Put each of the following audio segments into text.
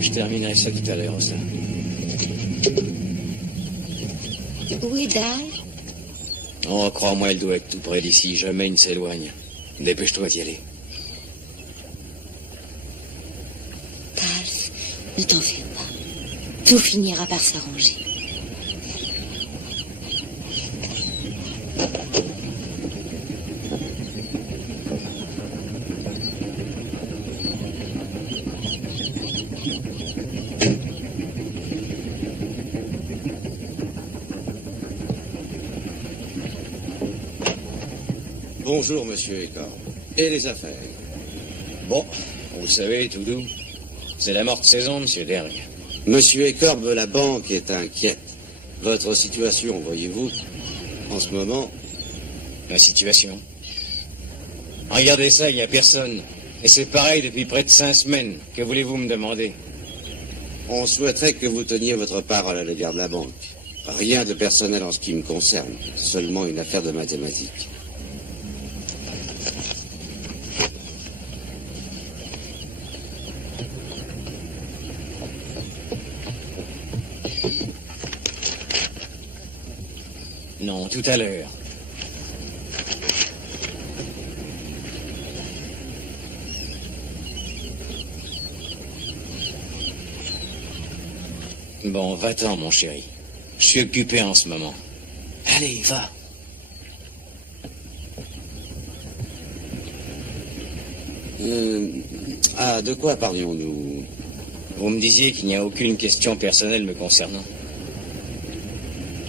Je terminerai ça tout à l'heure, ça. Où est Dal? Oh, crois-moi, elle doit être tout près d'ici. Jamais il ne s'éloigne. Dépêche-toi d'y aller. Dalf, ne t'en fais pas. Tout finira par s'arranger. Bonjour, monsieur Écart. Et les affaires? Bon, vous savez, tout doux, c'est la morte saison, monsieur Derg. Monsieur Écorbe, la banque est inquiète. Votre situation, voyez-vous, en ce moment... Ma situation? Regardez ça, il n'y a personne. Et c'est pareil depuis près de 5 semaines. Que voulez-vous me demander? On souhaiterait que vous teniez votre parole à l'égard de la banque. Rien de personnel en ce qui me concerne, seulement une affaire de mathématiques. Non, tout à l'heure. Bon, va-t'en, mon chéri. Je suis occupé en ce moment. Allez, va. De quoi parlions-nous? Vous me disiez qu'il n'y a aucune question personnelle me concernant.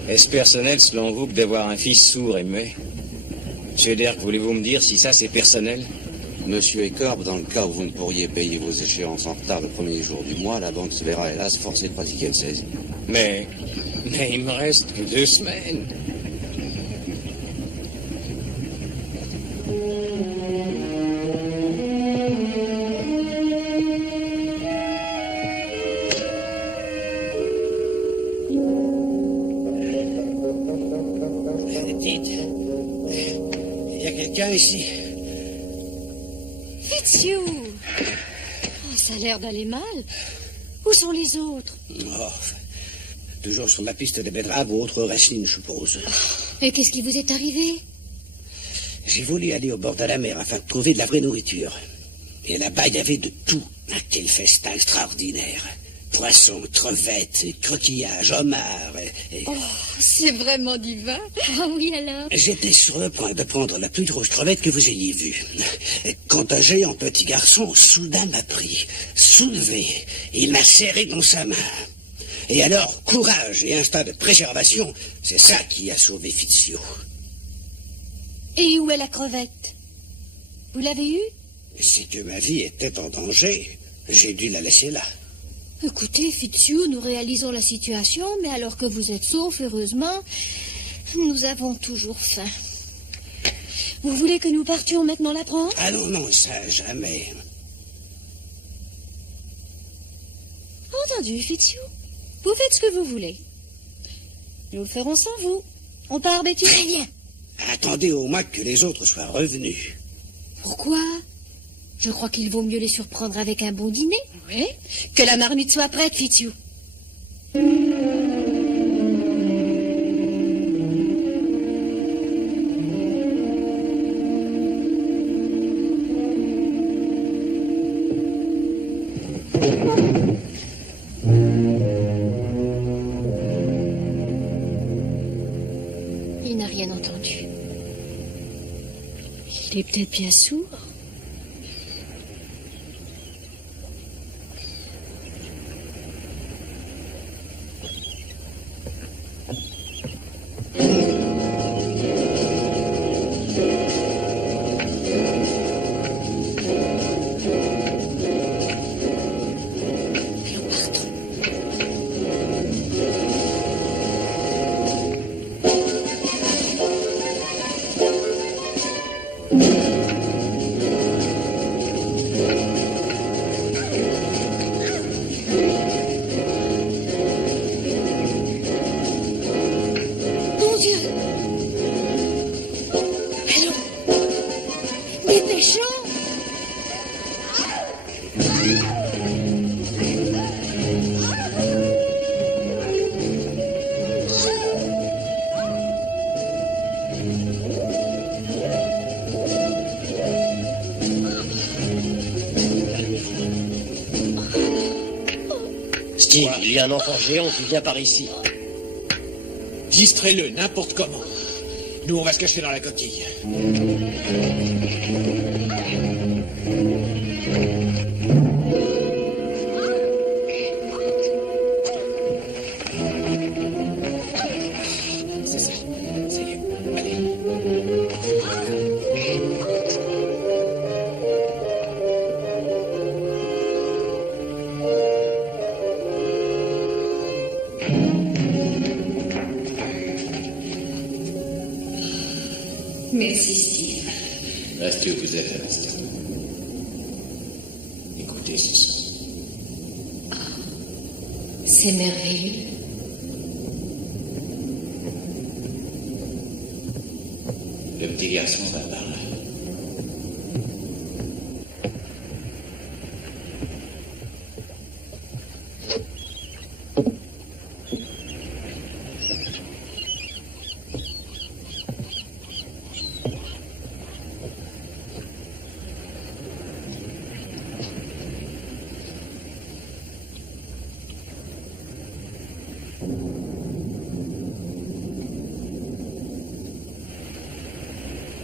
Est-ce personnel, selon vous, que d'avoir un fils sourd et muet? Monsieur Derk, voulez-vous me dire si ça, c'est personnel? Monsieur Écorbe, dans le cas où vous ne pourriez payer vos échéances en retard le premier jour du mois, la banque se verra, hélas, forcée de pratiquer une saisie. Mais il me reste que 2 semaines. Ici. Fitzhugh! Oh, ça a l'air d'aller mal. Où sont les autres? Oh, toujours sur la piste des betteraves ou autre racine, je suppose. Et qu'est-ce qui vous est arrivé? J'ai voulu aller au bord de la mer afin de trouver de la vraie nourriture. Et là-bas, il y avait de tout. Ah, quel festin extraordinaire. Poissons, crevettes, coquillages, homards. Oh, c'est vraiment divin. Ah oui, alors? J'étais sur le point de prendre la plus grosse crevette que vous ayez vue. Quand un géant petit garçon soudain m'a pris, soulevé, il m'a serré dans sa main. Et alors, courage et instinct de préservation, c'est ça qui a sauvé Fitzhugh. Et où est la crevette? Vous l'avez eue? C'est que ma vie était en danger. J'ai dû la laisser là. Écoutez, Fitzhugh, nous réalisons la situation, mais alors que vous êtes sauf, heureusement, nous avons toujours faim. Vous voulez que nous partions maintenant la prendre? Ah non, non, ça, jamais. Entendu, Fitzhugh. Vous faites ce que vous voulez. Nous le ferons sans vous. On part, Betty? Très bien. Attendez au moins que les autres soient revenus. Pourquoi? Je crois qu'il vaut mieux les surprendre avec un bon dîner. Oui. Que la marmite soit prête, Fitzhugh. Il n'a rien entendu. Il est peut-être bien sourd. Mon Dieu! Allons! Dépêchons! Steve, il y a un enfant géant qui vient par ici. Distrais-le n'importe comment. Nous, on va se cacher dans la coquille. C'est ça. Ça y est. Allez. Merci, Steve. Restez où vous êtes à l'instant. Écoutez ce son. C'est merveilleux. Le petit garçon va par là.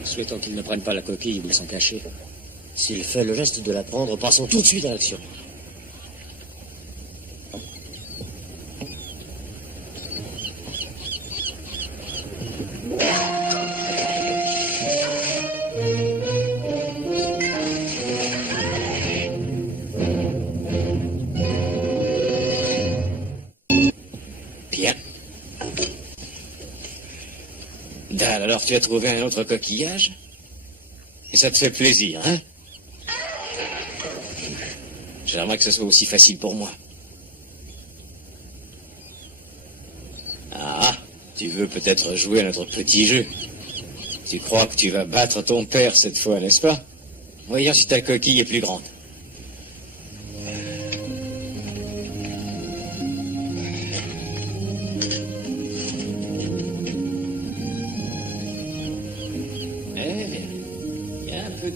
Souhaitons qu'il ne prenne pas la coquille où ils sont cachés. S'il fait le geste de la prendre, passons tout de suite à l'action. Bien. Dan, alors tu as trouvé un autre coquillage? Et ça te fait plaisir, hein? J'aimerais que ce soit aussi facile pour moi. Ah, tu veux peut-être jouer à notre petit jeu. Tu crois que tu vas battre ton père cette fois, n'est-ce pas? Voyons si ta coquille est plus grande.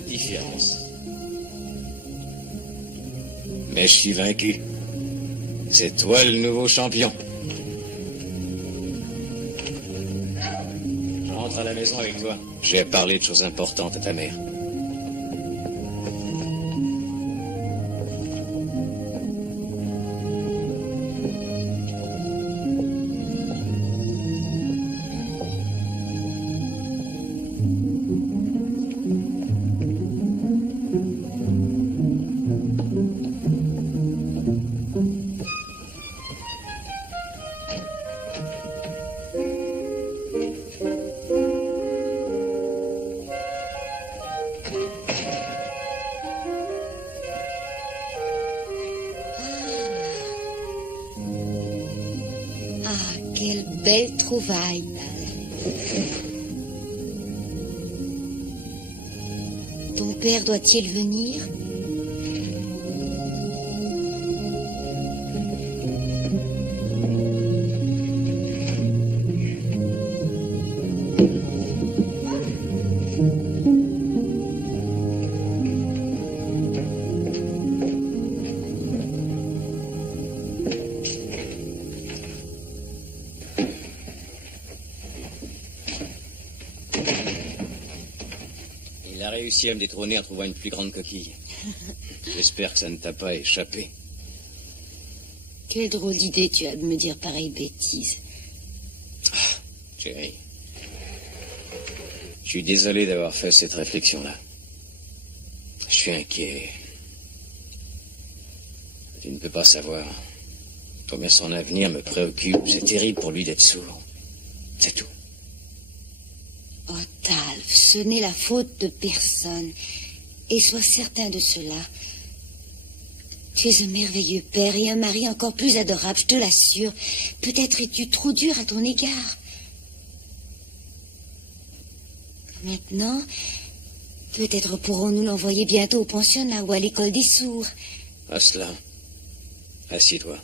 Différence. Mais je suis vaincu. C'est toi le nouveau champion. Je rentre à la maison avec toi. J'ai parlé de choses importantes à ta mère. Quelle belle trouvaille, Ton père doit-il venir? Il a réussi à me détrôner en trouvant une plus grande coquille. J'espère que ça ne t'a pas échappé. Quelle drôle d'idée tu as de me dire pareille bêtise. Chérie, je suis désolé d'avoir fait cette réflexion-là. Je suis inquiet. Tu ne peux pas savoir combien son avenir me préoccupe. C'est terrible pour lui d'être sourd. C'est tout. Oh, Talf, ce n'est la faute de personne. Et sois certain de cela. Tu es un merveilleux père et un mari encore plus adorable, je te l'assure. Peut-être es-tu trop dur à ton égard. Maintenant, peut-être pourrons-nous l'envoyer bientôt au pensionnat ou à l'école des sourds. À cela, assieds-toi.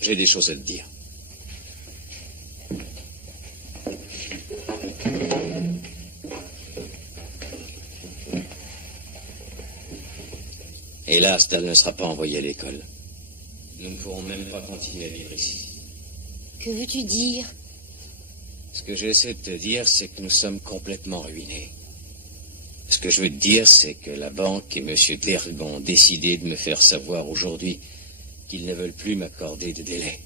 J'ai des choses à te dire. Hélas, Dal ne sera pas envoyé à l'école. Nous ne pourrons même pas continuer à vivre ici. Que veux-tu dire? Ce que j'essaie de te dire, c'est que nous sommes complètement ruinés. Ce que je veux te dire, c'est que la banque et M. Derg ont décidé de me faire savoir aujourd'hui qu'ils ne veulent plus m'accorder de délai.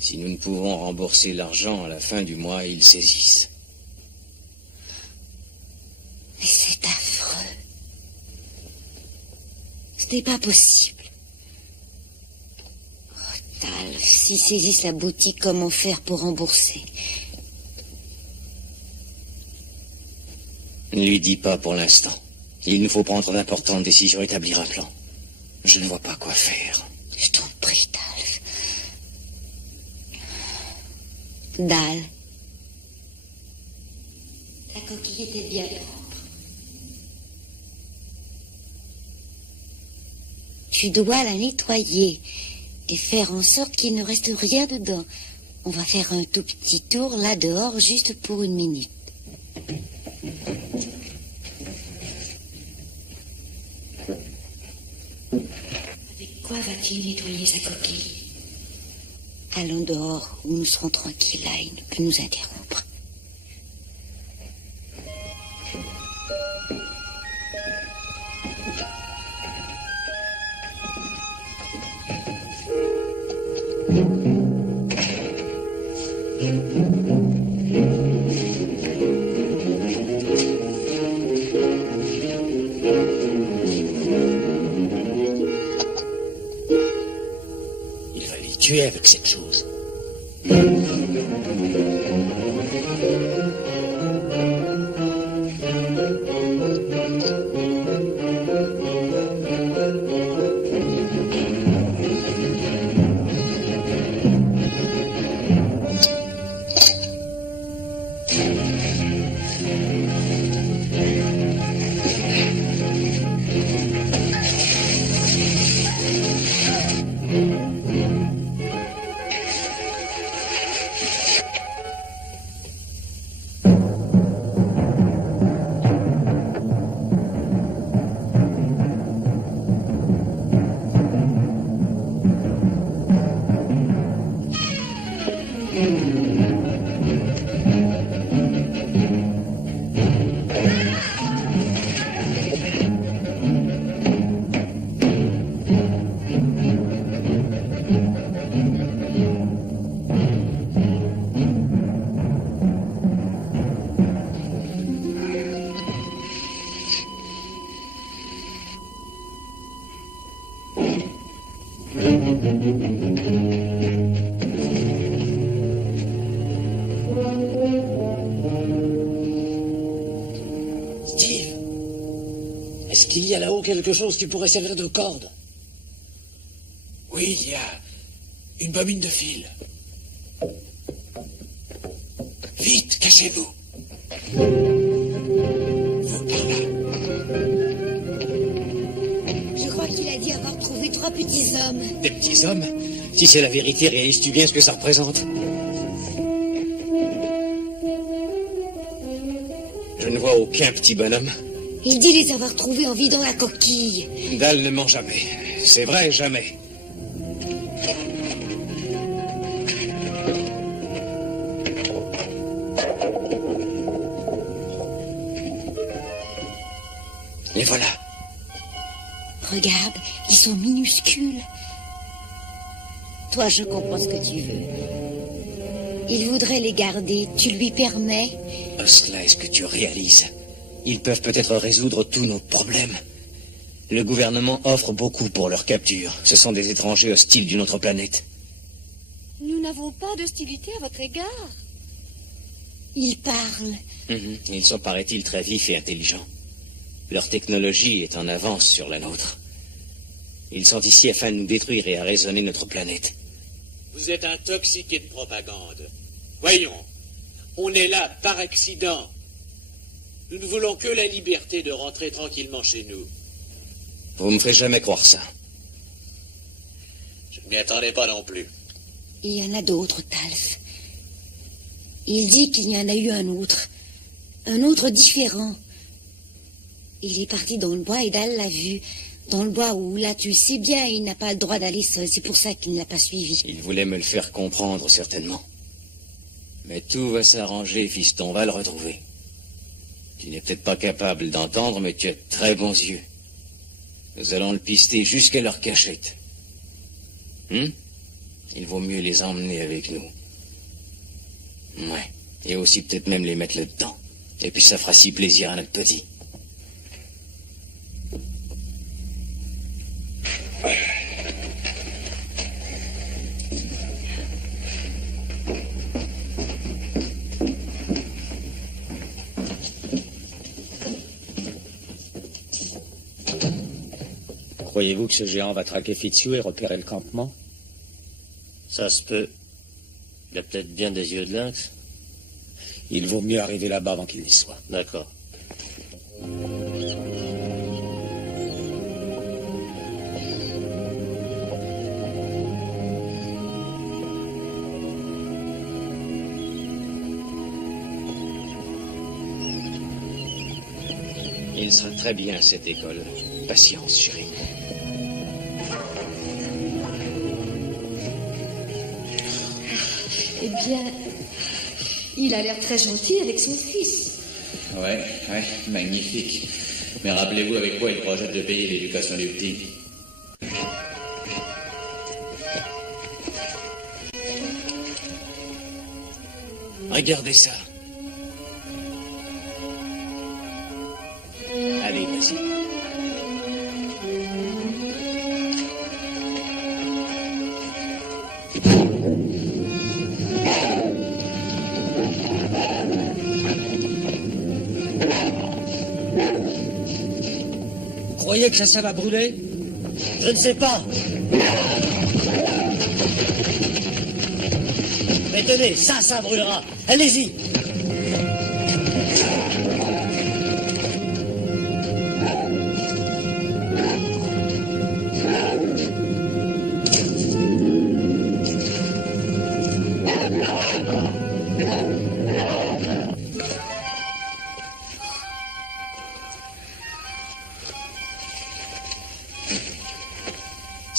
Si nous ne pouvons rembourser l'argent à la fin du mois, ils saisissent. Mais c'est affreux. Ce n'est pas possible. Oh, Talf, s'ils saisissent la boutique, comment faire pour rembourser? Ne lui dis pas pour l'instant. Il nous faut prendre d'importantes décisions, établir un plan. Je ne vois pas quoi faire. Je t'en prie, Talf. Dal. La coquille était bien propre. Tu dois la nettoyer et faire en sorte qu'il ne reste rien dedans. On va faire un tout petit tour là dehors juste pour 1 minute. Avec quoi va-t-il nettoyer sa coquille? Allons dehors où nous serons tranquilles, là, il ne peut nous interrompre. Il va les tuer avec cette chose. Steve, est-ce qu'il y a là-haut quelque chose qui pourrait servir de corde? Oui, il y a une bobine de fil. Vite, cachez-vous. Vous, par là. Je crois qu'il a dit avoir trouvé 3 petits hommes. Des petits hommes? Si c'est la vérité, réalises-tu bien ce que ça représente? Je ne vois aucun petit bonhomme. Il dit les avoir trouvés en vidant la coquille. Dal ne ment jamais. C'est vrai, jamais. Les voilà. Regarde, ils sont minuscules. Toi, je comprends ce que tu veux. Il voudrait les garder. Tu lui permets? Cela est ce que tu réalises. Ils peuvent peut-être résoudre tous nos problèmes. Le gouvernement offre beaucoup pour leur capture. Ce sont des étrangers hostiles d'une autre planète. Nous n'avons pas d'hostilité à votre égard. Il parle. Ils sont, paraît-il, très vifs et intelligents. Leur technologie est en avance sur la nôtre. Ils sont ici afin de nous détruire et arraisonner notre planète. Vous êtes intoxiqué de propagande. Voyons, on est là par accident. Nous ne voulons que la liberté de rentrer tranquillement chez nous. Vous me ferez jamais croire ça. Je ne m'y attendais pas non plus. Il y en a d'autres, Talf. Il dit qu'il y en a eu un autre différent. Il est parti dans le bois et Dal l'a vu. Dans le bois où, là, tu le sais bien, il n'a pas le droit d'aller seul. C'est pour ça qu'il ne l'a pas suivi. Il voulait me le faire comprendre, certainement. Mais tout va s'arranger, fiston, on va le retrouver. Tu n'es peut-être pas capable d'entendre, mais tu as de très bons yeux. Nous allons le pister jusqu'à leur cachette. Il vaut mieux les emmener avec nous. Ouais. Et aussi peut-être même les mettre là-dedans. Et puis ça fera si plaisir à notre petit. Croyez-vous que ce géant va traquer Fitzhugh et repérer le campement? Ça se peut. Il a peut-être bien des yeux de lynx. Il vaut mieux arriver là-bas avant qu'il n'y soit. D'accord. Il sera très bien, cette école. Patience, chérie. Eh bien, il a l'air très gentil avec son fils. Ouais, magnifique. Mais rappelez-vous avec quoi il projette de payer l'éducation du petit. Regardez ça. Allez, vas-y. Croyez que ça va brûler? Je ne sais pas. Mais tenez, ça brûlera. Allez-y.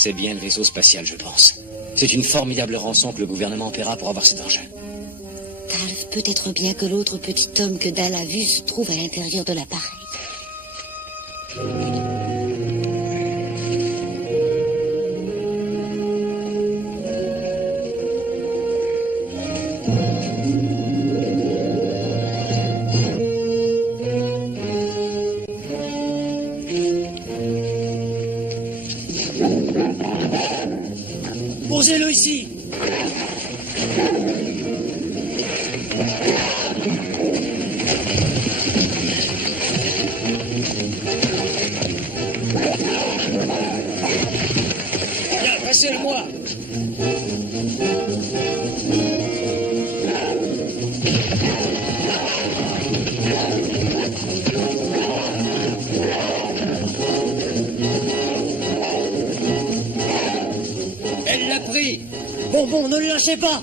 C'est bien le vaisseau spatial, je pense. C'est une formidable rançon que le gouvernement paiera pour avoir cet argent. Talf, peut-être bien que l'autre petit homme que Dal a vu se trouve à l'intérieur de l'appareil. Posez-le ici. Bien, passez-le-moi. Elle l'a pris. Bon, ne le lâchez pas.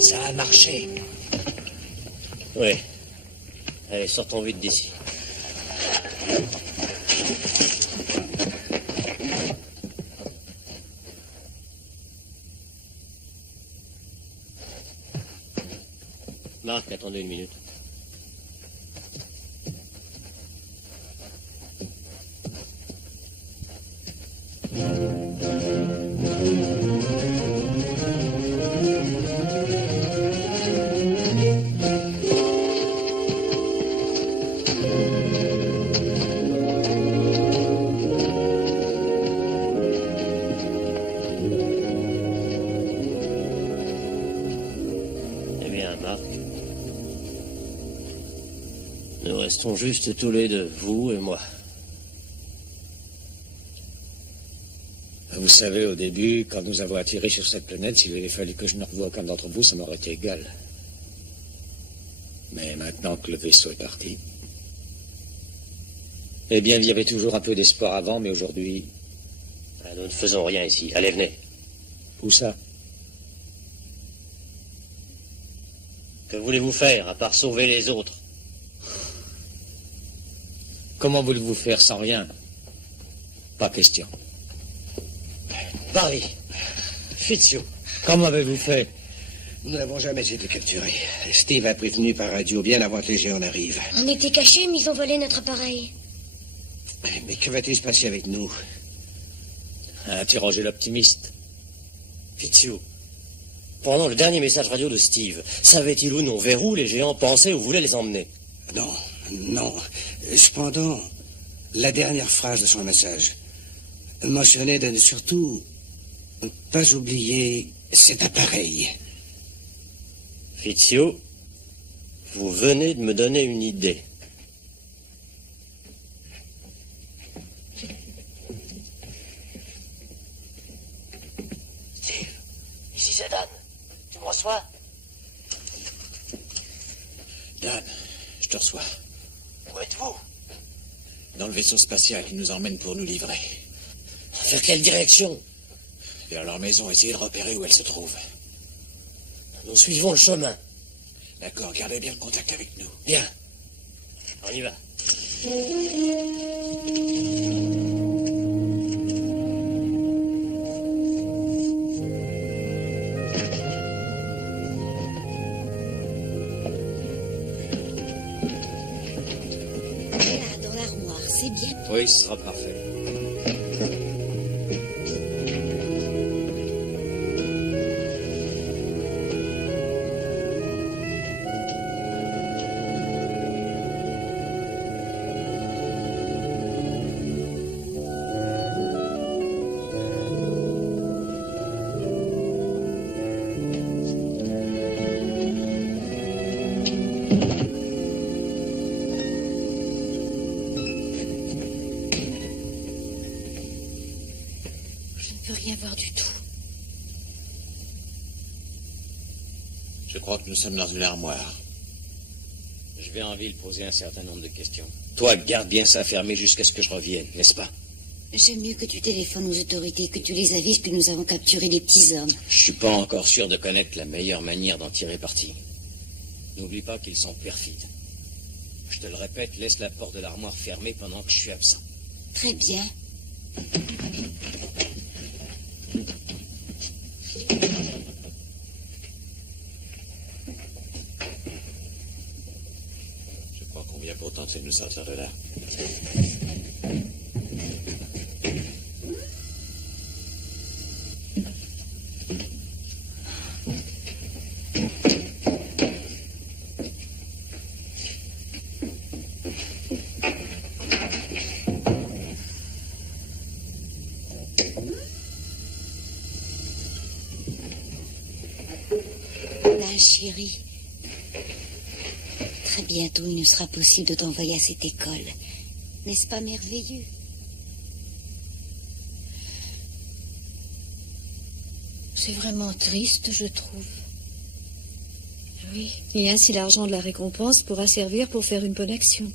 Ça a marché. Oui. Allez, sortons vite d'ici. Marc, attendez une minute. Eh bien, Marc, nous restons juste tous les deux, vous et moi. Vous savez, au début, quand nous avons atterri sur cette planète, s'il avait fallu que je ne revoie aucun d'entre vous, ça m'aurait été égal. Mais maintenant que le vaisseau est parti... Eh bien, il y avait toujours un peu d'espoir avant, mais aujourd'hui... Ah, nous ne faisons rien ici. Allez, venez. Où ça? Que voulez-vous faire, à part sauver les autres? Comment voulez-vous faire sans rien? Pas question. Barry, Fitzhugh, Comment avez-vous fait? nous n'avons jamais été capturés. Steve a prévenu par radio bien avant que les géants n'arrivent. On était cachés, mais ils ont volé notre appareil. Mais que va-t-il se passer avec nous? Interrogez l'optimiste. Fitzhugh, pendant le dernier message radio de Steve, savait-il ou non vers où les géants pensaient ou voulaient les emmener? Non. Cependant, la dernière phrase de son message mentionnait de ne surtout pas oublier cet appareil. Fitzhugh, vous venez de me donner une idée. Steve, ici c'est Dan. Tu me reçois? Dan, je te reçois. Où êtes-vous? Dans le vaisseau spatial, ils nous emmènent pour nous livrer. Vers quelle direction? Vers leur maison, essayez de repérer où elle se trouve. Nous suivons le chemin. D'accord, gardez bien le contact avec nous. Bien. On y va. Là, dans l'armoire, c'est bien. Oui, ce sera parfait. Je ne peux rien voir du tout. Je crois que nous sommes dans une armoire. Je vais en ville poser un certain nombre de questions. Toi, garde bien ça fermé jusqu'à ce que je revienne, n'est-ce pas? J'aime mieux que tu téléphones aux autorités, que tu les avises que nous avons capturé des petits hommes. Je suis pas encore sûr de connaître la meilleure manière d'en tirer parti. N'oublie pas qu'ils sont perfides. Je te le répète, laisse la porte de l'armoire fermée pendant que je suis absent. Très bien. Je crois qu'on vient pour tenter de nous sortir de là. Chérie, très bientôt il nous sera possible de t'envoyer à cette école. N'est-ce pas merveilleux? C'est vraiment triste, je trouve. Oui, et ainsi l'argent de la récompense pourra servir pour faire une bonne action.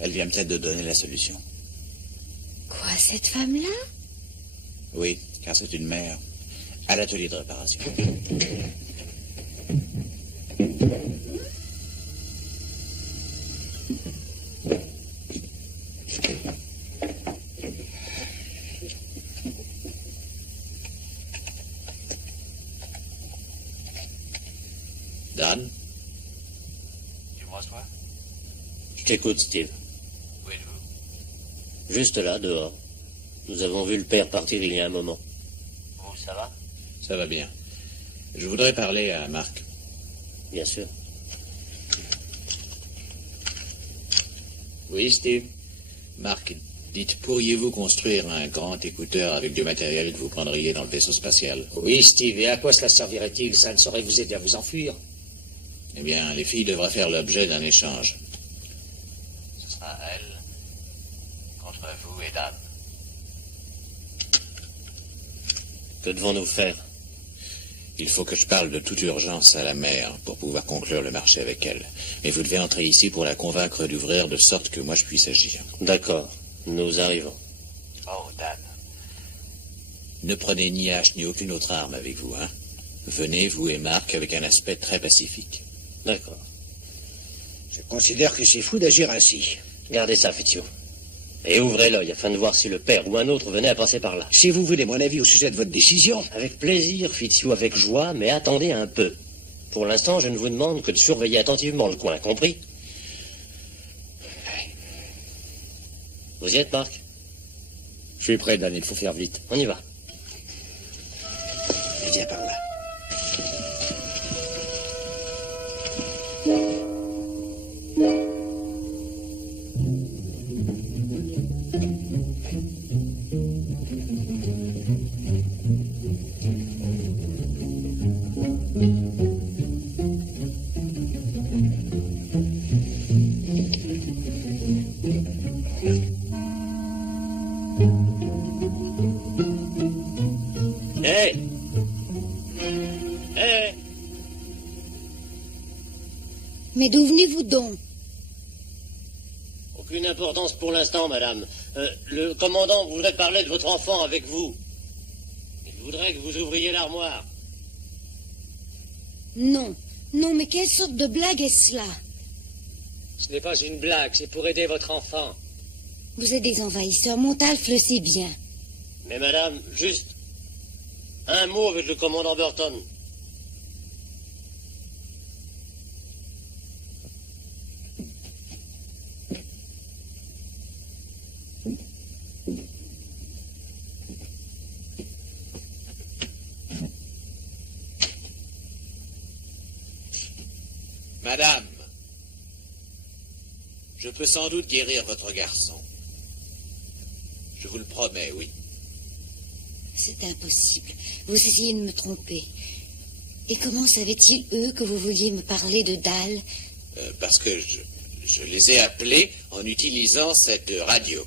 Elle vient peut-être de donner la solution. Quoi, cette femme-là? Oui, car c'est une mère à l'atelier de réparation. Dan? Tu me reçois? Je t'écoute, Steve. Où êtes-vous? Juste là, dehors. Nous avons vu le père partir il y a un moment. Vous, ça va? Ça va bien. Je voudrais parler à Marc. Bien sûr. Oui, Steve? Marc, dites, pourriez-vous construire un grand écouteur avec du matériel que vous prendriez dans le vaisseau spatial? Oui, Steve, et à quoi cela servirait-il? Ça ne saurait vous aider à vous enfuir. Eh bien, les filles devraient faire l'objet d'un échange. Ce sera elle contre vous et Dan. Que devons-nous faire? Il faut que je parle de toute urgence à la mère pour pouvoir conclure le marché avec elle. Mais vous devez entrer ici pour la convaincre d'ouvrir de sorte que moi je puisse agir. D'accord, nous arrivons. Oh, Dan. Ne prenez ni hache ni aucune autre arme avec vous, hein. Venez, vous et Marc, avec un aspect très pacifique. D'accord. Je considère que c'est fou d'agir ainsi. Gardez ça, Fitzhugh. Et ouvrez l'œil afin de voir si le père ou un autre venait à passer par là. Si vous voulez mon avis au sujet de votre décision... Avec plaisir, Fitzhugh, avec joie, mais attendez un peu. Pour l'instant, je ne vous demande que de surveiller attentivement le coin, compris? Vous y êtes, Marc? Je suis prêt, Dan, il faut faire vite. On y va. Et viens par là. Hé! Hé! Mais d'où venez-vous donc? Aucune importance pour l'instant, madame. Le commandant voudrait parler de votre enfant avec vous. Il voudrait que vous ouvriez l'armoire. Non, non, mais quelle sorte de blague est cela? Ce n'est pas une blague, c'est pour aider votre enfant. Vous êtes des envahisseurs, Montalf le sait bien. Mais madame, juste un mot avec le commandant Burton. Madame, je peux sans doute guérir votre garçon. Je vous le promets, oui. C'est impossible. Vous essayez de me tromper. Et comment savaient-ils, eux, que vous vouliez me parler de Dahl? Parce que je les ai appelés en utilisant cette radio.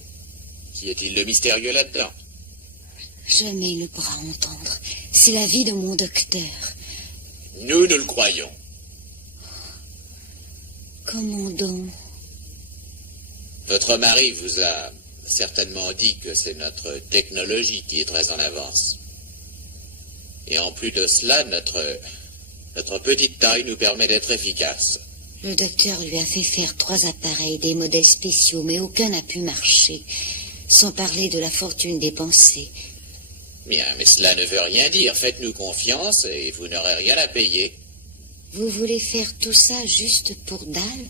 Qu'y a-t-il de mystérieux là-dedans? Jamais il ne pourra entendre. C'est la vie de mon docteur. Nous le croyons. Comment donc? Votre mari vous a certainement dit que c'est notre technologie qui est très en avance. Et en plus de cela, notre petite taille nous permet d'être efficaces. Le docteur lui a fait faire 3 appareils, des modèles spéciaux, mais aucun n'a pu marcher. Sans parler de la fortune dépensée. Bien, mais cela ne veut rien dire. Faites-nous confiance et vous n'aurez rien à payer. Vous voulez faire tout ça juste pour dalle?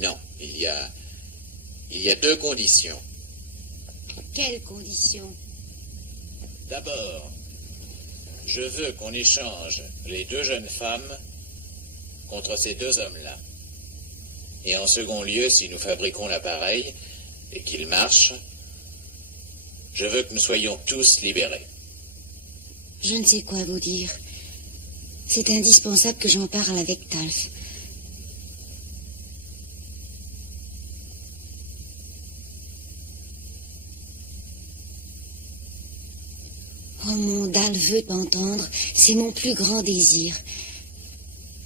Non, il y a 2 conditions. Quelles conditions? D'abord, je veux qu'on échange les 2 jeunes femmes contre ces 2 hommes-là. Et en second lieu, si nous fabriquons l'appareil et qu'il marche, je veux que nous soyons tous libérés. Je ne sais quoi vous dire. C'est indispensable que j'en parle avec Talf. Oh, mon Dal veut m'entendre. C'est mon plus grand désir.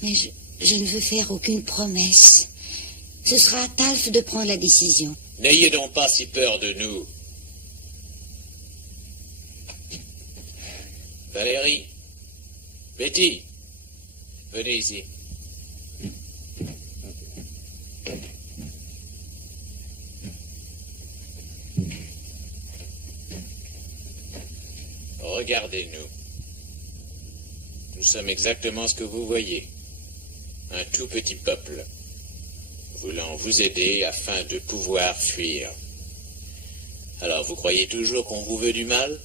Mais je ne veux faire aucune promesse. Ce sera à Talf de prendre la décision. N'ayez donc pas si peur de nous. Valérie, Betty, venez ici. Regardez-nous. Nous sommes exactement ce que vous voyez. Un tout petit peuple, voulant vous aider afin de pouvoir fuir. Alors, vous croyez toujours qu'on vous veut du mal?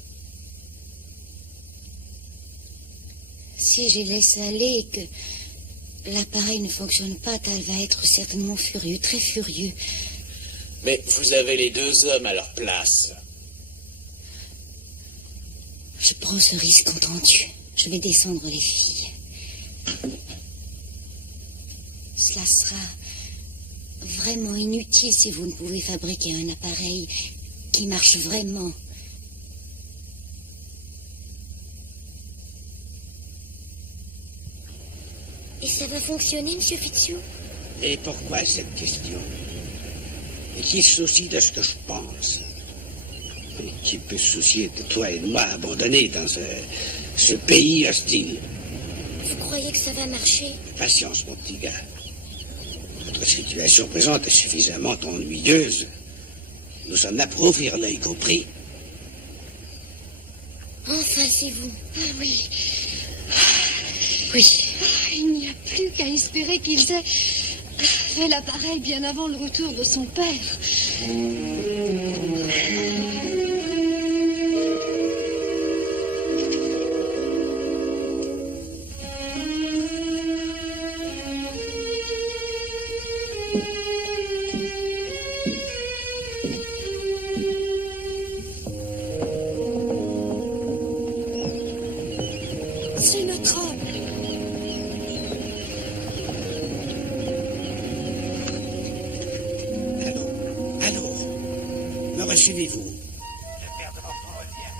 Si je laisse aller et que l'appareil ne fonctionne pas, Tal va être certainement furieux, très furieux. Mais vous avez les 2 hommes à leur place. Je prends ce risque entendu. Je vais descendre les filles. Cela sera vraiment inutile si vous ne pouvez fabriquer un appareil qui marche vraiment. Et ça va fonctionner, Monsieur Fitzhugh? Et pourquoi cette question? Et qui se soucie de ce que je pense? Et qui peut se soucier de toi et de moi abandonnés dans ce pays hostile? Vous croyez que ça va marcher? Patience, mon petit gars. Notre situation présente est suffisamment ennuyeuse. Nous sommes là pour ouvrir l'œil compris. Enfin, c'est vous. Ah oui. Oui. Il n'y a plus qu'à espérer qu'ils aient fait l'appareil bien avant le retour de son père. C'est notre homme. Suivez-vous. Le père de l'enfant revient.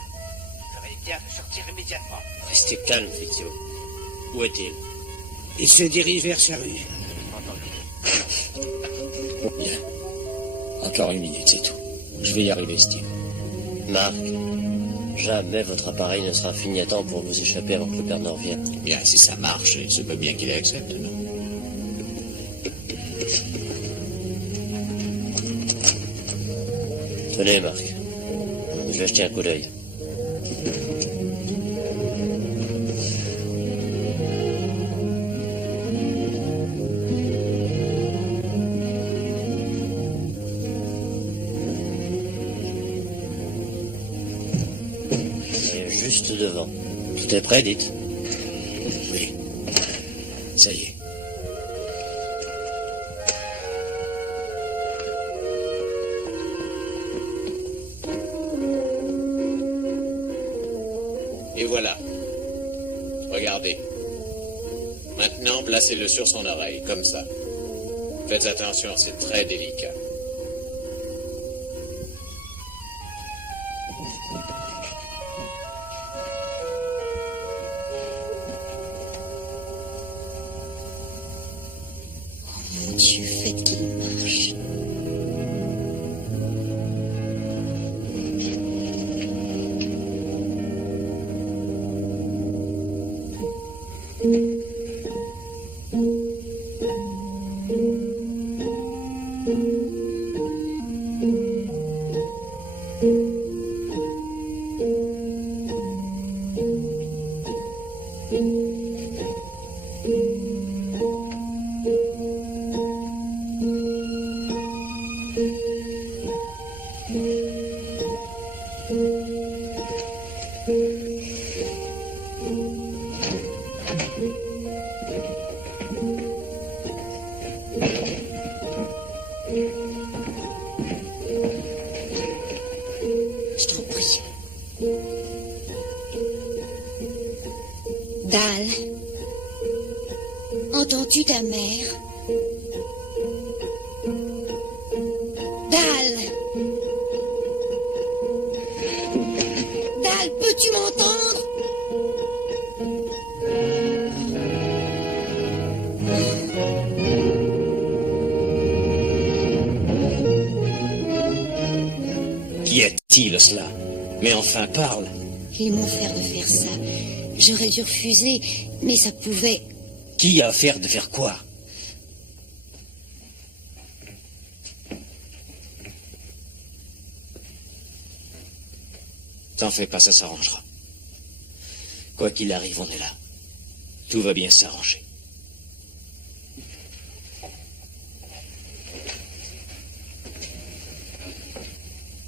Vous ferez bien de sortir immédiatement. Restez calme, Fitzhugh. Où est-il? Il se dirige vers sa rue. Bien. Encore 1 minute, c'est tout. Je vais y arriver, Steve. Marc, jamais votre appareil ne sera fini à temps pour vous échapper avant que le père ne revienne. Bien, si ça marche, il se peut bien qu'il accepte, non? Tenez, Marc. Je vais jeter un coup d'œil. Et juste devant. Tout est prêt, dites? Oui. Ça y est. Et voilà. Regardez. Maintenant, placez-le sur son oreille, comme ça. Faites attention, c'est très délicat. Mon Dieu, faites Je t'en prie. Dal, entends-tu ta mère? Dal! Dal, peux-tu m'entendre? Qui est-il, cela? Mais enfin, parle. Ils m'ont fait de faire ça. J'aurais dû refuser, mais ça pouvait... Qui a affaire de faire quoi? T'en fais pas, ça s'arrangera. Quoi qu'il arrive, on est là. Tout va bien s'arranger.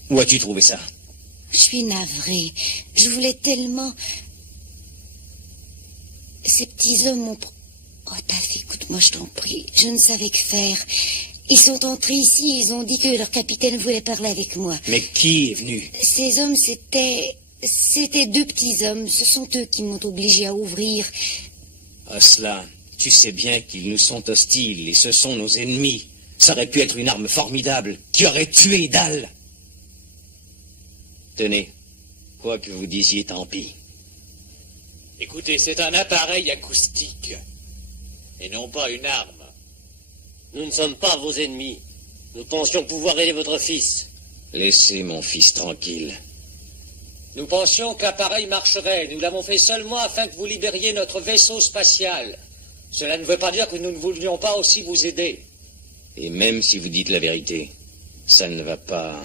Où as-tu trouvé ça? Je suis navrée. Je voulais tellement... Ces petits hommes m'ont... Oh, Taf, écoute-moi, je t'en prie. Je ne savais que faire. Ils sont entrés ici, ils ont dit que leur capitaine voulait parler avec moi. Mais qui est venu? Ces hommes, c'était deux petits hommes. Ce sont eux qui m'ont obligé à ouvrir. Aslan, tu sais bien qu'ils nous sont hostiles et ce sont nos ennemis. Ça aurait pu être une arme formidable qui aurait tué Dal. Tenez, quoi que vous disiez, tant pis. Écoutez, c'est un appareil acoustique, et non pas une arme. Nous ne sommes pas vos ennemis. Nous pensions pouvoir aider votre fils. Laissez mon fils tranquille. Nous pensions que l'appareil marcherait. Nous l'avons fait seulement afin que vous libériez notre vaisseau spatial. Cela ne veut pas dire que nous ne voulions pas aussi vous aider. Et même si vous dites la vérité, ça ne va pas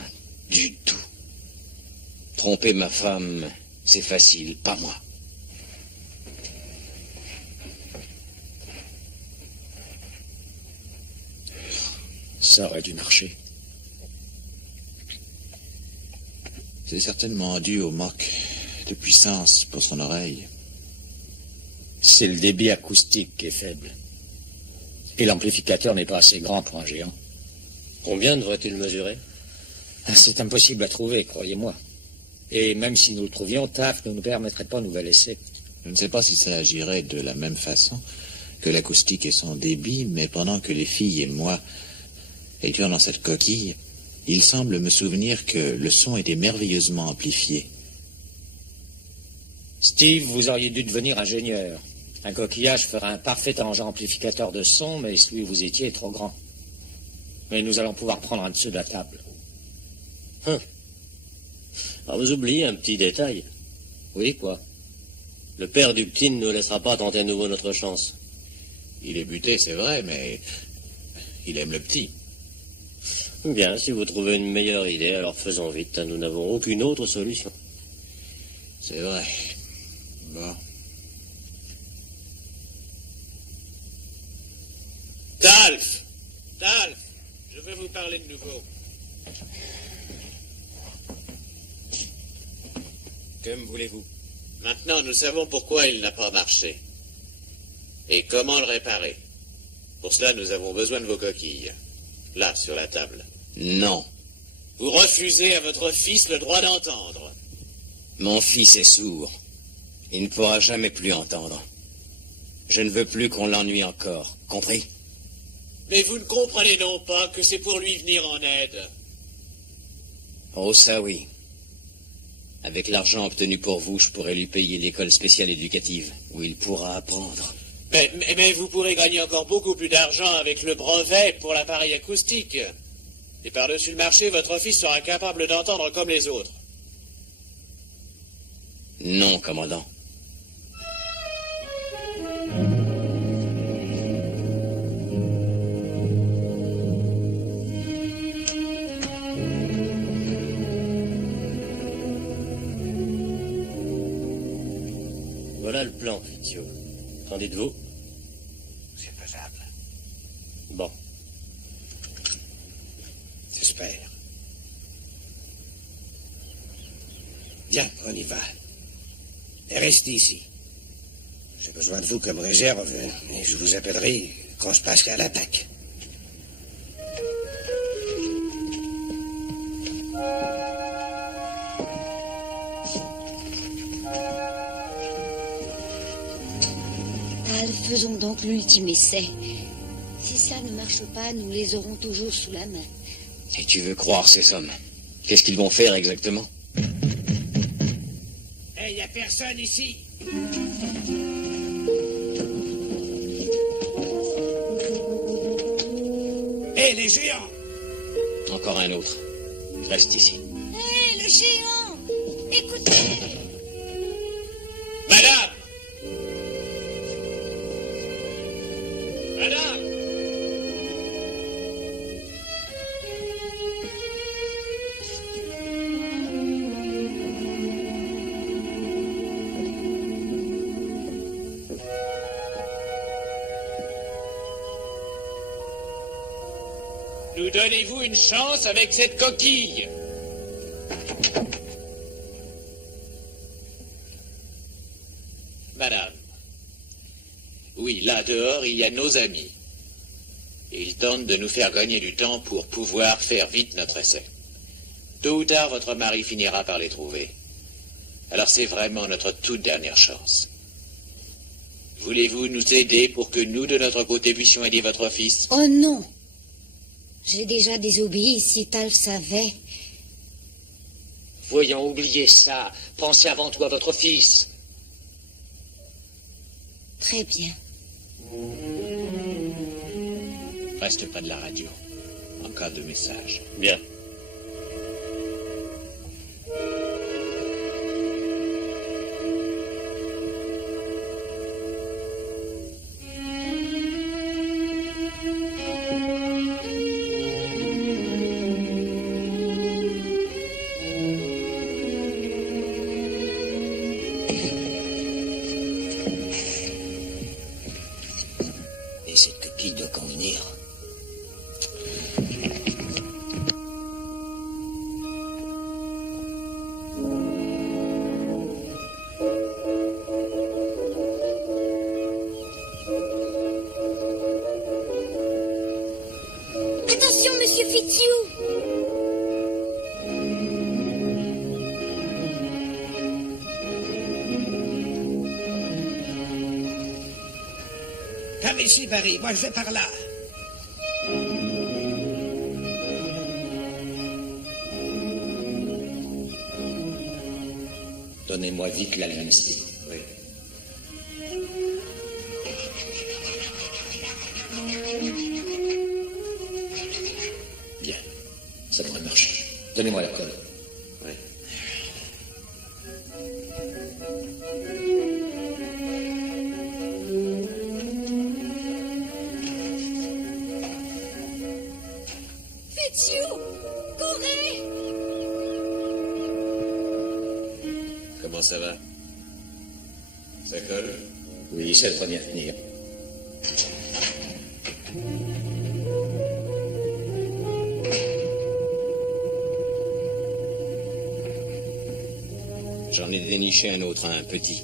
du tout. Tromper ma femme, c'est facile, pas moi. Ça aurait dû marcher. C'est certainement dû au manque de puissance pour son oreille. C'est le débit acoustique qui est faible. Et l'amplificateur n'est pas assez grand pour un géant. Combien devrait-il mesurer? C'est impossible à trouver, croyez-moi. Et même si nous le trouvions, Taf ne nous permettrait pas de nous laisser. Je ne sais pas si ça agirait de la même façon que l'acoustique et son débit, mais pendant que les filles et moi étions dans cette coquille, il semble me souvenir que le son était merveilleusement amplifié. Steve, vous auriez dû devenir ingénieur. Un coquillage ferait un parfait engin amplificateur de son, mais celui où vous étiez est trop grand. Mais nous allons pouvoir prendre un dessus de la table. Alors vous oubliez un petit détail. Oui, quoi? Le père du petit ne nous laissera pas tenter à nouveau notre chance. Il est buté, c'est vrai, mais il aime le petit. Bien, si vous trouvez une meilleure idée, alors faisons vite. Nous n'avons aucune autre solution. C'est vrai. Bon. Dalf! Dalf! Je veux vous parler de nouveau. Que me voulez-vous? Maintenant, nous savons pourquoi il n'a pas marché. Et comment le réparer. Pour cela, nous avons besoin de vos coquilles. Là, sur la table. Non. Vous refusez à votre fils le droit d'entendre. Mon fils est sourd. Il ne pourra jamais plus entendre. Je ne veux plus qu'on l'ennuie encore. Compris? Mais vous ne comprenez non pas que c'est pour lui venir en aide. Oh, ça oui. Avec l'argent obtenu pour vous, je pourrais lui payer l'école spéciale éducative, où il pourra apprendre. Mais vous pourrez gagner encore beaucoup plus d'argent avec le brevet pour l'appareil acoustique. Et par-dessus le marché, votre fils sera capable d'entendre comme les autres. Non, commandant. Voilà le plan, Fitio. Qu'en dites-vous? C'est faisable. Bon. J'espère. Bien, on y va. Et restez ici. J'ai besoin de vous comme réserve, et je vous appellerai quand je passerai à l'attaque. Faisons donc l'ultime essai. Si ça ne marche pas, nous les aurons toujours sous la main. Et tu veux croire ces hommes? Qu'est-ce qu'ils vont faire exactement? Il n'y a personne ici. Les géants! Encore un autre. Reste ici. Le géant! Écoutez! Madame! Madame! Nous donnez-vous une chance avec cette coquille? Madame. Oui, là dehors, il y a nos amis. Ils tentent de nous faire gagner du temps pour pouvoir faire vite notre essai. Tôt ou tard, votre mari finira par les trouver. Alors c'est vraiment notre toute dernière chance. Voulez-vous nous aider pour que nous, de notre côté, puissions aider votre fils? Oh non! J'ai déjà désobéi, si Tal savait. Voyons, oubliez ça. Pensez avant tout à votre fils. Très bien. Reste près de la radio, en cas de message. Bien. Et cette coquille doit convenir. Attention, monsieur Fitio! Par ici, Barry, moi je vais par là. Donnez-moi vite la linguistique. Oui. Bien. Ça devrait marcher. Donnez-moi la colle. Oui. Fitio! Courez! Comment ça va? Ça colle? Oui, ça devrait bien tenir. J'en ai déniché un autre, un petit.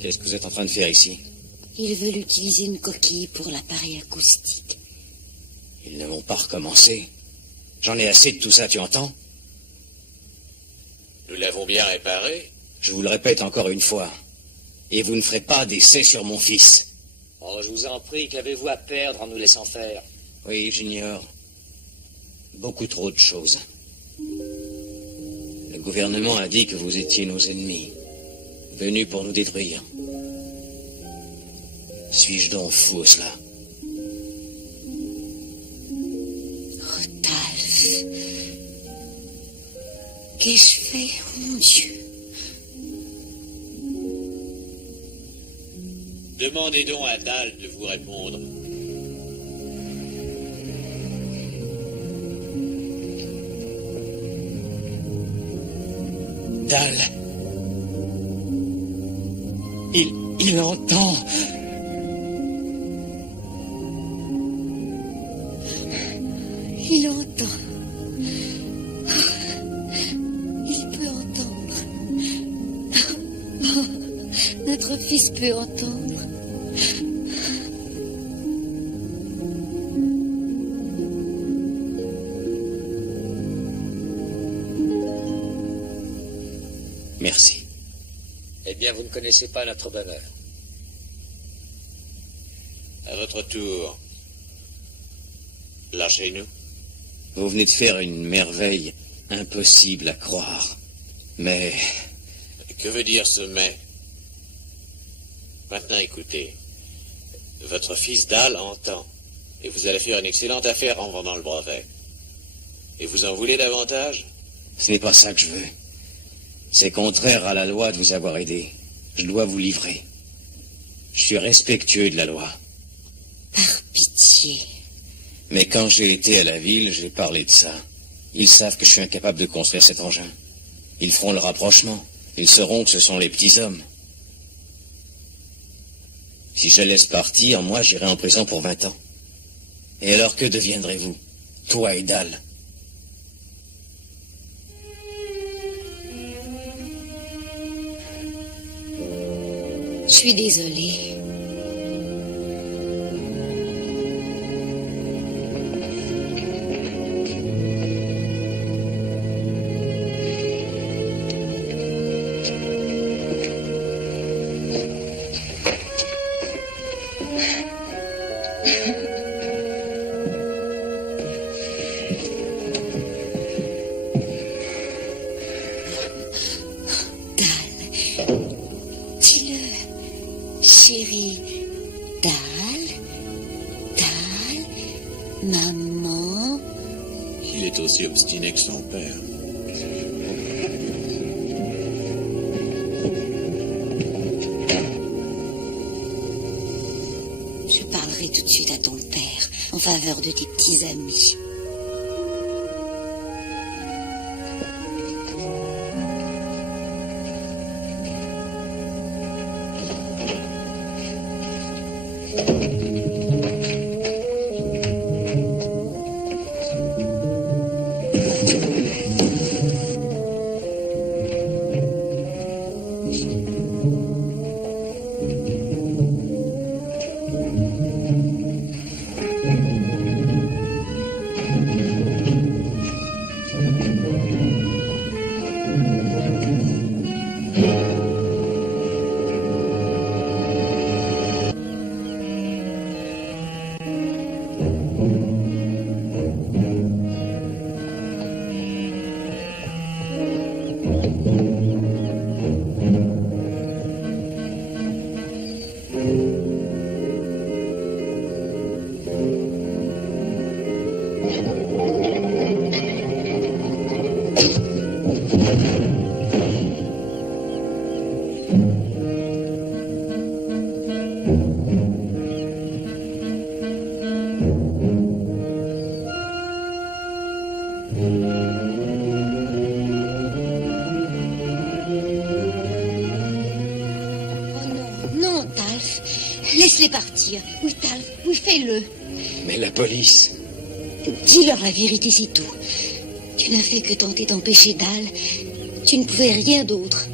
Qu'est-ce que vous êtes en train de faire ici? Ils veulent utiliser une coquille pour l'appareil acoustique. Ils ne vont pas recommencer. J'en ai assez de tout ça, tu entends? Nous l'avons bien réparé. Je vous le répète encore une fois. Et vous ne ferez pas d'essai sur mon fils. Oh, je vous en prie, qu'avez-vous à perdre en nous laissant faire? Oui, j'ignore. Beaucoup trop de choses. Le gouvernement a dit que vous étiez nos ennemis, venus pour nous détruire. Suis-je donc fou, cela? Rodolphe. Qu'ai-je fait, oh mon Dieu? Demandez donc à Tal de vous répondre. Dal. Il entend. Il entend. Il peut entendre. Oh, notre fils peut entendre. Merci. Eh bien, vous ne connaissez pas notre bonheur. À votre tour, lâchez-nous. Vous venez de faire une merveille impossible à croire. Mais... Que veut dire ce mais? Maintenant, écoutez. Votre fils Dal entend. Et vous allez faire une excellente affaire en vendant le brevet. Et vous en voulez davantage? ce n'est pas ça que je veux. C'est contraire à la loi de vous avoir aidé. Je dois vous livrer. Je suis respectueux de la loi. Par pitié. Mais quand j'ai été à la ville, j'ai parlé de ça. Ils savent que je suis incapable de construire cet engin. Ils feront le rapprochement. Ils sauront que ce sont les petits hommes. Si je laisse partir, moi, j'irai en prison pour 20 ans. Et alors, que deviendrez-vous, toi et Dal? Je suis désolée. Aussi obstiné que son père. Je parlerai tout de suite à ton père en faveur de tes petits amis. Laisse-les partir. Oui, Tal, oui, fais-le. Mais la police... Dis-leur la vérité, c'est tout. Tu n'as fait que tenter d'empêcher Dal. Tu ne pouvais rien d'autre.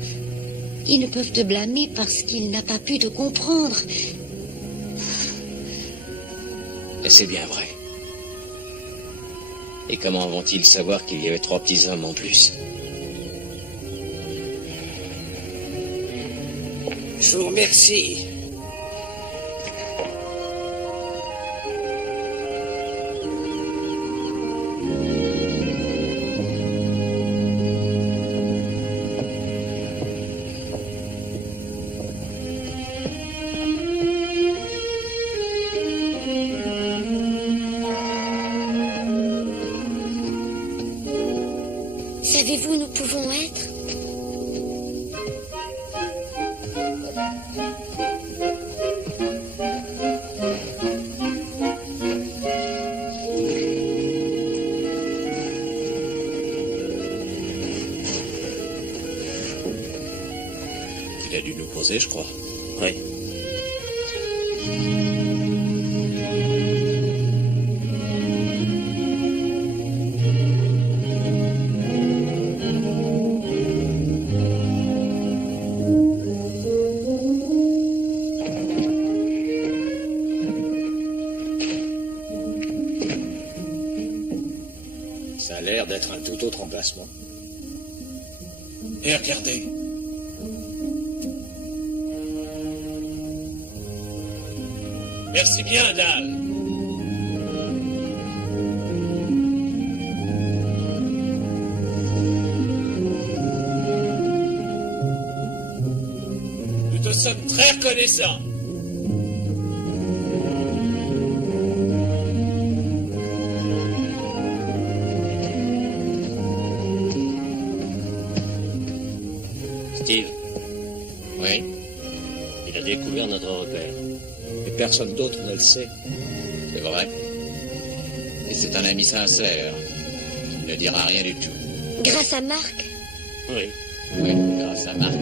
Ils ne peuvent te blâmer parce qu'il n'a pas pu te comprendre. Et c'est bien vrai. Et comment vont-ils savoir qu'il y avait 3 petits hommes en plus? Je vous remercie. Savez-vous où nous pouvons être? a dû nous poser, je crois. Oui. Ça a l'air d'être un tout autre emplacement. Et regardez. Merci bien, Dal. Nous te sommes très reconnaissants. Steve, Oui. il a découvert notre repère. Et personne d'autre ne le sait. C'est vrai. Et c'est un ami sincère. Il ne dira rien du tout. Grâce à Marc. Oui. Oui, grâce à Marc.